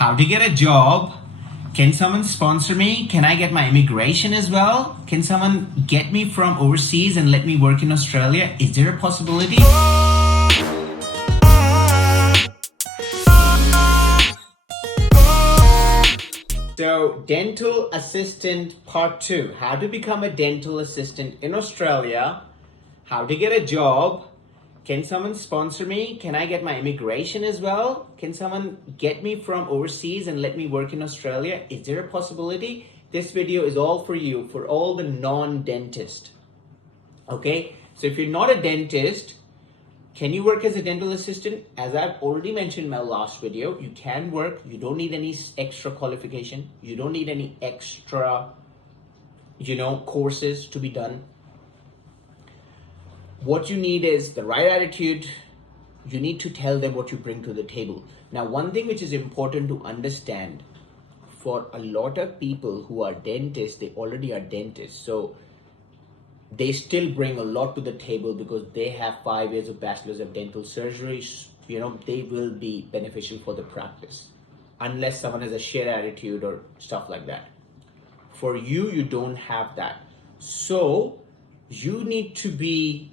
how to get a job, can someone sponsor me, can I get my immigration as well, can someone get me from overseas and let me work in Australia, is there a possibility? So, dental assistant part 2, how to become a dental assistant in Australia, how to get a job, can someone sponsor me, can I get my immigration as well, can someone get me from overseas and let me work in Australia, is there a possibility? This video is all for you, for all the non-dentist. Okay, so if you're not a dentist, can you work as a dental assistant? As I've already mentioned in my last video, you can work. You don't need any extra qualification. You don't need any extra, courses to be done. What you need is the right attitude. You need to tell them what you bring to the table. Now, one thing which is important to understand, for a lot of people who are dentists, they already are dentists. So they still bring a lot to the table because they have 5 years of bachelor's of dental surgery. They will be beneficial for the practice unless someone has a shit attitude or stuff like that. For you, you don't have that. So you need to be,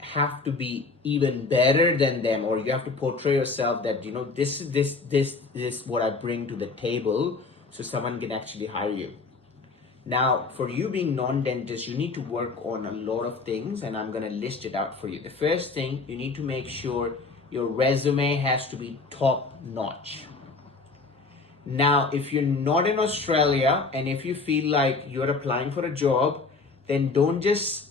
have to be even better than them, or you have to portray yourself that, this is what I bring to the table so someone can actually hire you. Now, for you being non-dentist, you need to work on a lot of things, and I'm going to list it out for you. The first thing, you need to make sure your resume has to be top-notch. Now, if you're not in Australia, and if you feel like you're applying for a job, then don't just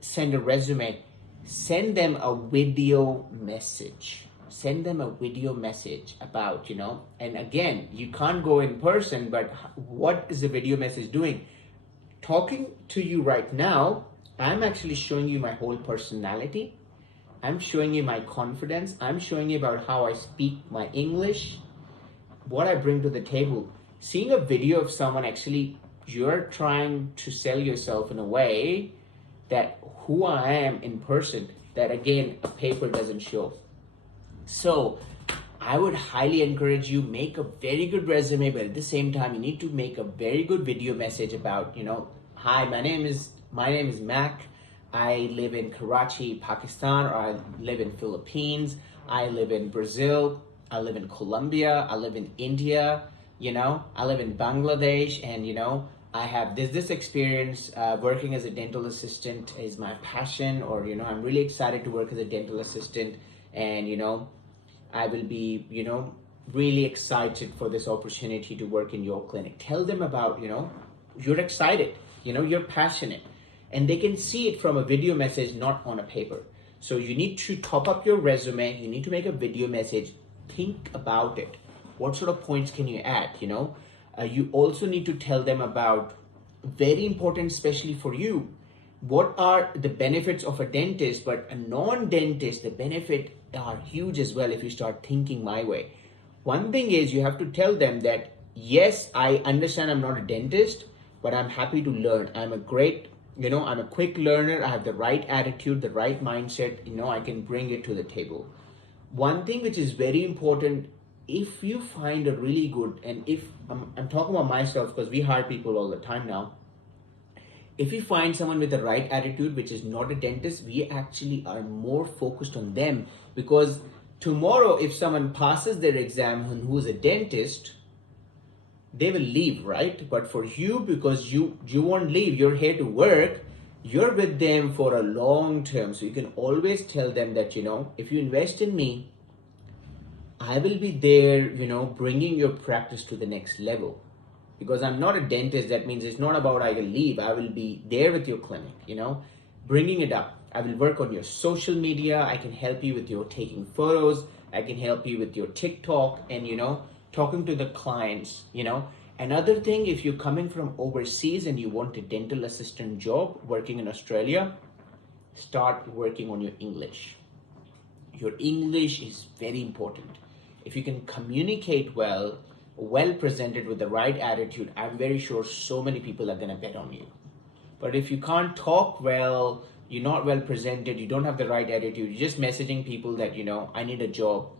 send a resume. Send them a video message. Send them a video message about, and again, you can't go in person, but what is the video message doing? Talking to you right now, I'm actually showing you my whole personality. I'm showing you my confidence. I'm showing you about how I speak my English, what I bring to the table. Seeing a video of someone, actually, you're trying to sell yourself in a way that who I am in person, that again, a paper doesn't show. So I would highly encourage you, make a very good resume, but at the same time, you need to make a very good video message about, hi, my name is Mac. I live in Karachi, Pakistan, or I live in Philippines. I live in Brazil. I live in Colombia. I live in India. I live in Bangladesh, and I have this experience. Working as a dental assistant is my passion, or I'm really excited to work as a dental assistant, and I will be, really excited for this opportunity to work in your clinic. Tell them about, you're excited, you're passionate, and they can see it from a video message, not on a paper. So you need to top up your resume. You need to make a video message. Think about it. What sort of points can you add, You also need to tell them about, very important, especially for you, what are the benefits of a dentist, but a non-dentist, the benefit are huge as well if you start thinking my way. One thing is, you have to tell them that, yes, I understand I'm not a dentist, but I'm happy to learn. I'm a great, I'm a quick learner. I have the right attitude, the right mindset, I can bring it to the table. One thing which is very important, if you find a really good, and if I'm talking about myself because we hire people all the time now, if you find someone with the right attitude, which is not a dentist, we actually are more focused on them, because tomorrow, if someone passes their exam and who's a dentist, they will leave, right? But for you, because you won't leave, you're here to work, you're with them for a long term. So you can always tell them that, if you invest in me, I will be there, bringing your practice to the next level. Because I'm not a dentist, that means it's not about I will leave. I will be there with your clinic, bringing it up. I will work on your social media. I can help you with your taking photos. I can help you with your TikTok and, talking to the clients, Another thing, if you're coming from overseas and you want a dental assistant job working in Australia, start working on your English. Your English is very important. If you can communicate well presented with the right attitude, I'm very sure so many people are going to bet on you. But if you can't talk well, you're not well presented, you don't have the right attitude, you're just messaging people that, I need a job.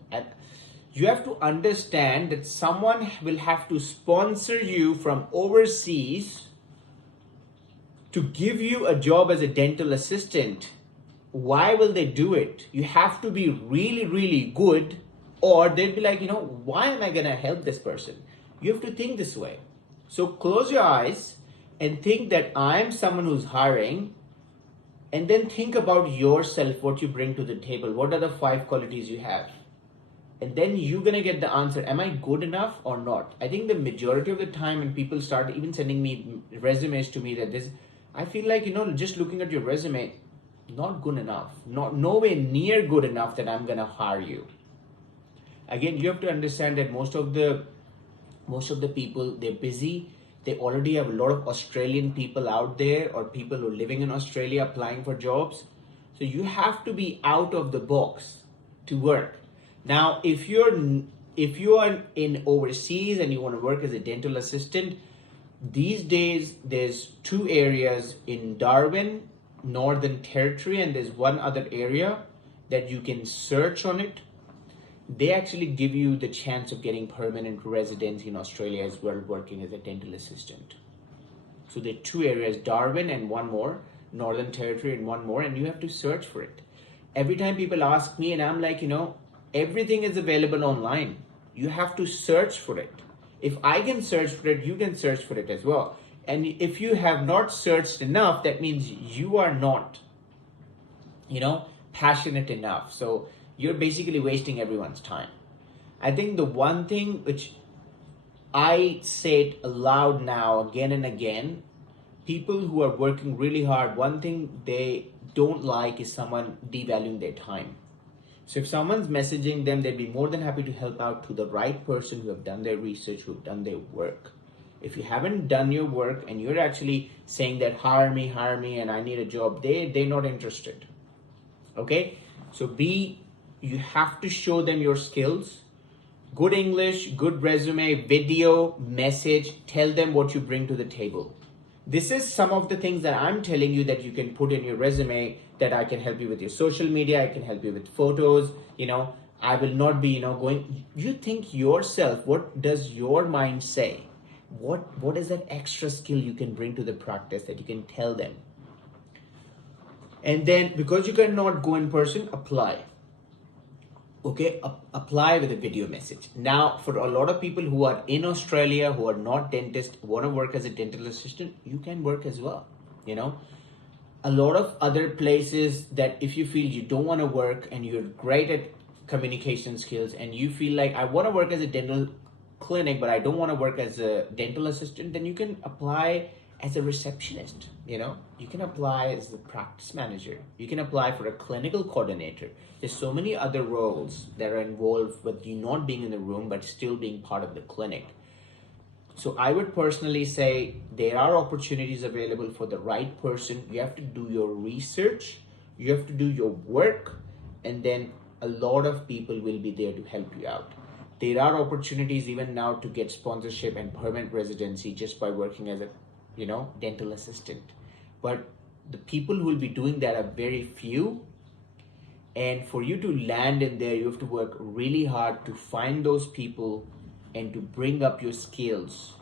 You have to understand that someone will have to sponsor you from overseas to give you a job as a dental assistant. Why will they do it? You have to be really, really good, or they'll be like, why am I gonna help this person? You have to think this way. So close your eyes and think that I'm someone who's hiring, and then think about yourself, what you bring to the table. What are the 5 qualities you have? And then you're gonna get the answer. Am I good enough or not? I think the majority of the time when people start even sending me resumes to me, that this, I feel like, just looking at your resume, not good enough, not nowhere near good enough that I'm gonna hire you. Again, you have to understand that most of the people, they're busy. They already have a lot of Australian people out there, or people who are living in Australia applying for jobs. So you have to be out of the box to work. Now, if you are in overseas and you want to work as a dental assistant, these days there's 2 areas in Darwin, Northern Territory, and there's one other area that you can search on it. They actually give you the chance of getting permanent residency in Australia as well, working as a dental assistant. So there are 2 areas, Darwin and one more, Northern Territory and one more, and you have to search for it. Every time people ask me, and I'm like, everything is available online. You have to search for it. If I can search for it, you can search for it as well. And if you have not searched enough, that means you are not, passionate enough. So you're basically wasting everyone's time. I think the one thing which I say it aloud now again and again, people who are working really hard, one thing they don't like is someone devaluing their time. So if someone's messaging them, they'd be more than happy to help out to the right person who have done their research, who have done their work. If you haven't done your work and you're actually saying that hire me and I need a job, they're not interested. Okay? So you have to show them your skills. Good English, good resume, video, message, tell them what you bring to the table. This is some of the things that I'm telling you that you can put in your resume, that I can help you with your social media, I can help you with photos, I will not be, going, you think yourself, what does your mind say? What is that extra skill you can bring to the practice that you can tell them? And then, because you cannot go in person, apply. Okay, apply with a video message. Now, for a lot of people who are in Australia, who are not dentists, want to work as a dental assistant, you can work as well. A lot of other places that if you feel you don't want to work and you're great at communication skills and you feel like I want to work as a dental clinic, but I don't want to work as a dental assistant, then you can apply as a receptionist. You can apply as a practice manager. You can apply for a clinical coordinator. There's so many other roles that are involved with you not being in the room, but still being part of the clinic. So I would personally say there are opportunities available for the right person. You have to do your research, you have to do your work, and then a lot of people will be there to help you out. There are opportunities even now to get sponsorship and permanent residency just by working as a dental assistant. But the people who will be doing that are very few. And for you to land in there, you have to work really hard to find those people and to bring up your skills.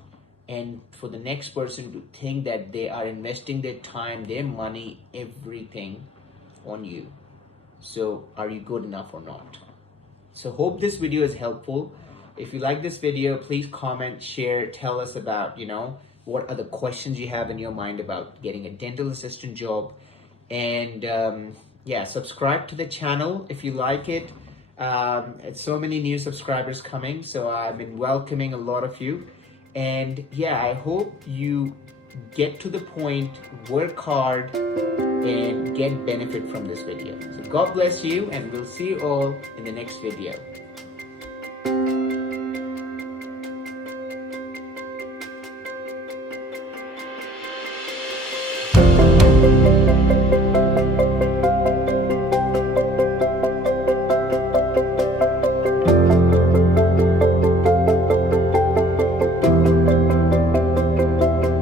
And for the next person to think that they are investing their time, their money, everything on you. So are you good enough or not? So hope this video is helpful. If you like this video, please comment, share, tell us about, what are the questions you have in your mind about getting a dental assistant job. And subscribe to the channel if you like it. It's so many new subscribers coming, so I've been welcoming a lot of you. And I hope you get to the point, work hard, and get benefit from this video. So God bless you, and we'll see you all in the next video.